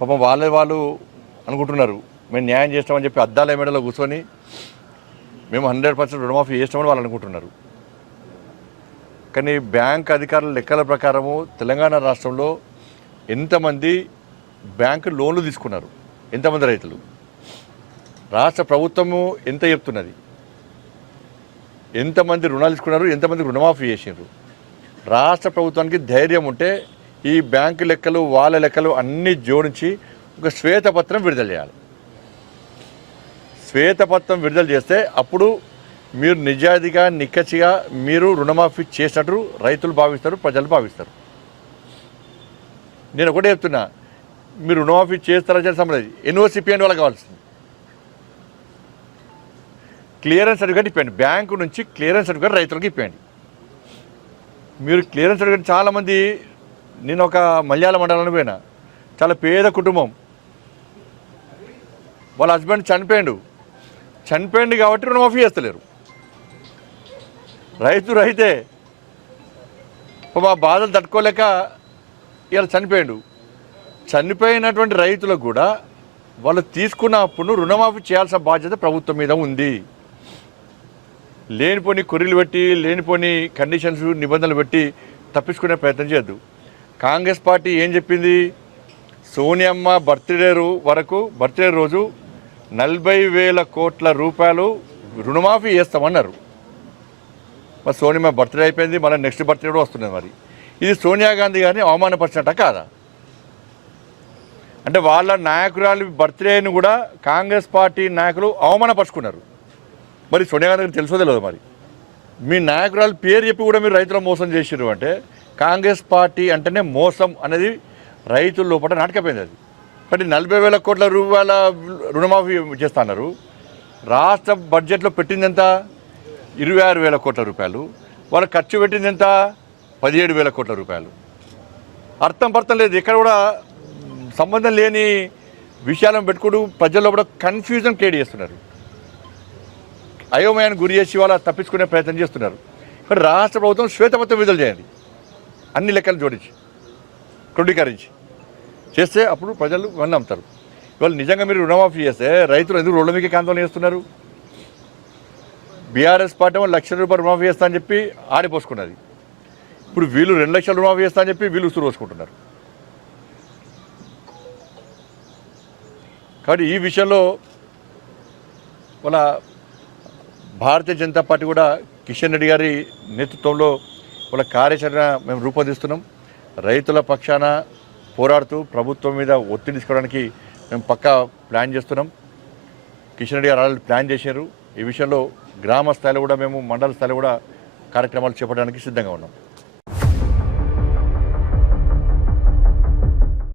పాపం వాళ్ళే వాళ్ళు అనుకుంటున్నారు. మేము న్యాయం చేస్తామని చెప్పి అద్దాల మెడలో కూర్చొని మేము హండ్రెడ్ పర్సెంట్ రుణమాఫీ చేస్తామని వాళ్ళు అనుకుంటున్నారు. కానీ బ్యాంక్ అధికారుల లెక్కల ప్రకారము తెలంగాణ రాష్ట్రంలో ఎంతమంది బ్యాంకు లోన్లు తీసుకున్నారు? ఎంతమంది రైతులు? రాష్ట్ర ప్రభుత్వము ఎంత చెప్తున్నది? ఎంతమంది రుణాలు తీసుకున్నారు? ఎంతమంది రుణమాఫీ చేసిండ్రు? రాష్ట్ర ప్రభుత్వానికి ధైర్యం ఉంటే ఈ బ్యాంకు లెక్కలు వాళ్ళ లెక్కలు అన్నీ జోడించి ఒక శ్వేతపత్రం విడుదల చేయాలి. శ్వేతపత్రం విడుదల చేస్తే అప్పుడు మీరు నిజాయితీగా నిక్కచ్చిగా మీరు రుణమాఫీ చేసినట్టు రైతులు భావిస్తారు ప్రజలు భావిస్తారు. నేను ఒకటే చెప్తున్నా మీరు రుణమాఫీ చేస్తారా చెప్పి సంబంధించి ఎన్ఓసిపి అని వాళ్ళకి కావాల్సింది. క్లియరెన్స్ సర్టిఫికేట్ ఇప్పండి బ్యాంకు నుంచి క్లియరెన్స్ సర్టిఫికేట్ రైతులకు ఇప్పండి మీరు క్లియరెన్స్ సర్టిఫికేట్ చాలామంది నేను ఒక మలయాళ మండలానికి పోయినా. చాలా పేద కుటుంబం. వాళ్ళ హస్బెండ్ చనిపోయాడు. చనిపోయింది కాబట్టి రుణమాఫీ చేస్తలేరు. రైతు రైతే మా బాధలు తట్టుకోలేక ఇలా చనిపోయాడు. చనిపోయినటువంటి రైతులకు కూడా వాళ్ళు తీసుకున్న అప్పును రుణమాఫీ చేయాల్సిన బాధ్యత ప్రభుత్వం మీద ఉంది. లేనిపోని కొర్రీలు పెట్టి లేనిపోని కండిషన్స్ నిబంధనలు పెట్టి తప్పించుకునే ప్రయత్నం చేయొద్దు. కాంగ్రెస్ పార్టీ ఏం చెప్పింది? సోనియమ్మ బర్త్డే వరకు బర్త్డే రోజు నలభై వేల కోట్ల రూపాయలు రుణమాఫీ చేస్తామన్నారు. మరి సోనియమ్మ బర్త్డే అయిపోయింది మళ్ళీ నెక్స్ట్ బర్త్డే కూడా వస్తున్నది మరి. ఇది సోనియా గాంధీ గారిని అవమానపరిచినట్ట కాదా? అంటే వాళ్ళ నాయకురాలు బర్త్డేని కూడా కాంగ్రెస్ పార్టీ నాయకులు అవమానపరుచుకున్నారు. మరి సోనియా గాంధీ గారికి తెలుసో తెలియదు మరి? మీ నాయకురాలు పేరు చెప్పి కూడా మీరు రైతుల మోసం చేసిర్రు అంటే కాంగ్రెస్ పార్టీ అంటేనే మోసం అనేది రైతుల లోపల నాటకపోయింది అది. మరి నలభై వేల కోట్ల రూపాయల రుణమాఫీ చేస్తున్నారు. రాష్ట్ర బడ్జెట్లో పెట్టింది ఎంత? ఇరవై ఆరు వేల కోట్ల రూపాయలు. వాళ్ళు ఖర్చు పెట్టింది ఎంత? పదిహేడు వేల కోట్ల రూపాయలు. అర్థం పర్థం లేదు. ఇక్కడ కూడా సంబంధం లేని విషయాలను పెట్టుకుంటూ ప్రజల్లో కూడా కన్ఫ్యూజన్ క్రియేట్ చేస్తున్నారు. అయోమయాన్ని గురి చేసి వాళ్ళ తప్పించుకునే ప్రయత్నం చేస్తున్నారు. ఇక్కడ రాష్ట్ర ప్రభుత్వం శ్వేతపత్రం విడుదల చేయండి. అన్ని లెక్కలు జోడించి క్రోడీకరించి చేస్తే అప్పుడు ప్రజలు వన్ నమ్ముతారు. ఇవాళ నిజంగా మీరు రుణమాఫీ చేస్తే రైతులు ఎందుకు రోడ్ల మీకే ఆందోళన చేస్తున్నారు? బీఆర్ఎస్ పార్టీ ఏమో లక్ష రూపాయలు రుణమాఫీ చేస్తా అని చెప్పి ఆడిపోసుకున్నది ఇప్పుడు వీళ్ళు రెండు లక్షల రుణమాఫీ చేస్తా అని చెప్పి వీళ్ళు ఉసురు పోసుకుంటున్నారు. కాబట్టి ఈ విషయంలో వాళ్ళ భారతీయ జనతా పార్టీ కూడా కిషన్ రెడ్డి గారి నేతృత్వంలో వాళ్ళ కార్యాచరణ మేము రూపొందిస్తున్నాం. రైతుల పక్షాన పోరాడుతూ ప్రభుత్వం మీద ఒత్తిడి తీసుకోవడానికి మేము పక్కా ప్లాన్ చేస్తున్నాం. కిషన్ రెడ్డి గారు ఆల్రెడీ ప్లాన్ చేశారు. ఈ విషయంలో గ్రామ స్థాయిలో కూడా మేము మండల స్థాయిలో కూడా కార్యక్రమాలు చేపట్టడానికి సిద్ధంగా ఉన్నాం.